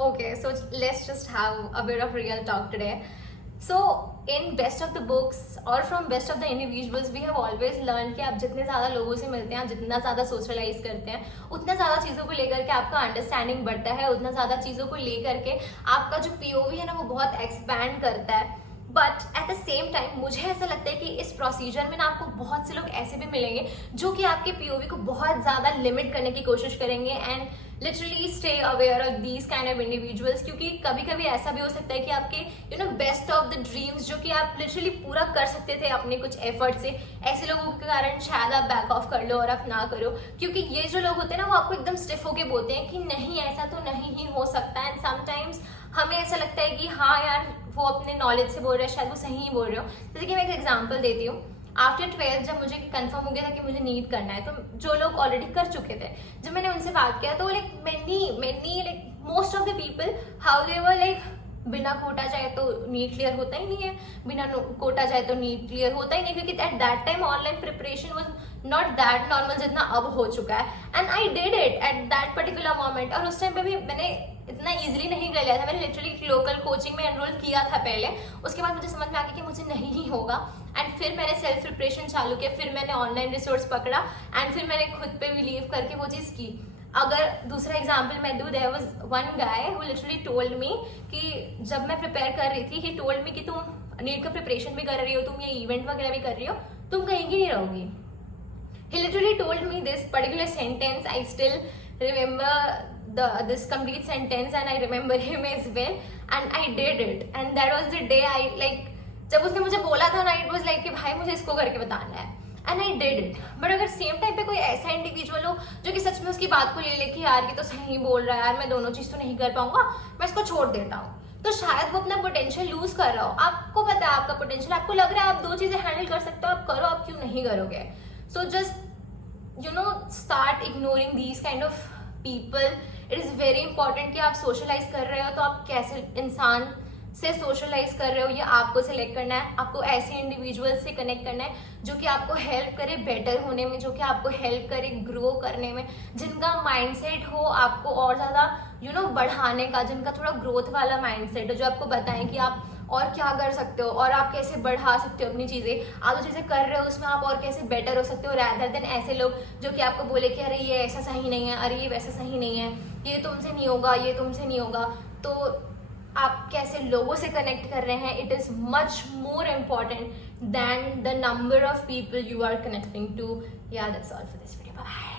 Okay, so let's just have a bit of real talk today. So, in best of the books or from best of the individuals, we have always learned कि आप जितने ज़्यादा लोगों से मिलते हैं, जितना ज़्यादा सोशलाइज करते हैं, उतना ज़्यादा चीज़ों को लेकर के आपका अंडरस्टैंडिंग बढ़ता है, उतना ज़्यादा चीज़ों को लेकर के आपका जो पीओवी है ना वो बहुत एक्सपैंड करता है. But at the same time मुझे ऐसा लगता है कि इस प्रोसीजर में ना आपको बहुत से लोग ऐसे भी मिलेंगे जो कि आपके पीओवी को बहुत ज़्यादा लिमिट करने की कोशिश करेंगे and literally stay aware of these kind of individuals. क्योंकि कभी कभी ऐसा भी हो सकता है कि आपके बेस्ट ऑफ द ड्रीम्स जो कि आप लिटरली पूरा कर सकते थे अपने कुछ एफर्ट से, ऐसे लोगों के कारण शायद आप बैक ऑफ कर लो और आप ना करो. क्योंकि ये जो लोग होते हैं ना वो आपको एकदम स्टिफ होके बोलते हैं कि नहीं ऐसा तो नहीं ही हो सकता. एंड समटाइम्स हमें ऐसा लगता है कि हाँ यार वो अपने नॉलेज से बोल रहे हैं, शायद वो सही ही बोल रहे हो. जैसे कि मैं एक एग्जाम्पल देती हूँ. आफ्टर 12 जब मुझे कंफर्म हो गया था कि मुझे नीट करना है, तो जो लोग ऑलरेडी कर चुके थे, जब मैंने उनसे बात किया तो like many like most of the people how they were like बिना कोटा जाए तो नीट क्लियर होता ही नहीं है, बिना कोटा जाए तो नीट क्लियर होता ही नहीं. क्योंकि at that time online preparation was not that normal जितना अब हो चुका है. And I did it at that particular moment. और उस टाइम पे भी मैंने इतना इजीली नहीं कर लिया था. मैंने लिटरली लोकल कोचिंग में एनरोल किया था पहले. उसके बाद मुझे समझ में आ गया कि मुझे नहीं ही होगा. एंड फिर मैंने सेल्फ प्रिपरेशन चालू किया, फिर मैंने ऑनलाइन रिसोर्स पकड़ा एंड फिर मैंने खुद पे बिलीव करके वो चीज़ की. अगर दूसरा एग्जाम्पल मैं दूँ, there was one guy who literally told me कि जब मैं प्रिपेयर कर रही थी, ही टोल्ड मी कि तुम नीट का प्रिपरेशन भी कर रही हो, तुम ये इवेंट वगैरह भी कर रही हो, तुम कहीं की नहीं रहोगी. He literally told me this particular sentence. I still remember this complete sentence and I remember him as well. And I did it. And that was the day I like जब उसने मुझे बोला था ना, it was like कि भाई मुझे इसको करके बताना है. And I did it. But अगर सेम टाइम पे कोई ऐसा इंडिविजुअल हो जो कि सच में उसकी बात को ले कि यार ये तो सही बोल रहा है, यार मैं दोनों चीज तो नहीं कर पाऊंगा, मैं इसको छोड़ देता हूँ, तो शायद वो अपना पोटेंशियल लूज कर रहा हो. आपको पता है आपका पोटेंशियल, आपको लग रहा है आप दो चीजें हैंडल कर सकते हो, आप करो, आप क्यों नहीं करोगे. So just start ignoring these kind of people. It is very important कि आप सोशलाइज कर रहे हो तो आप कैसे इंसान से सोशलाइज कर रहे हो, ये आपको सिलेक्ट करना है. आपको ऐसे इंडिविजुअल से कनेक्ट करना है जो कि आपको हेल्प करे बेटर होने में, जो कि आपको हेल्प करे ग्रो करने में, जिनका माइंडसेट हो आपको और ज़्यादा बढ़ाने का, जिनका थोड़ा ग्रोथ वाला माइंडसेट हो, जो आपको बताएं कि आप और क्या कर सकते हो और आप कैसे बढ़ा सकते हो अपनी चीज़ें. आप जो चीज़ें कर रहे हो उसमें आप और कैसे बेटर हो सकते हो, रैदर देन ऐसे लोग जो कि आपको बोले कि अरे ये ऐसा सही नहीं है, अरे ये वैसा सही नहीं है, ये तुमसे नहीं होगा, ये तुमसे नहीं होगा. तो आप कैसे लोगों से कनेक्ट कर रहे हैं, it is much more important than the number of people you are connecting to. या that's all for this video. Bye.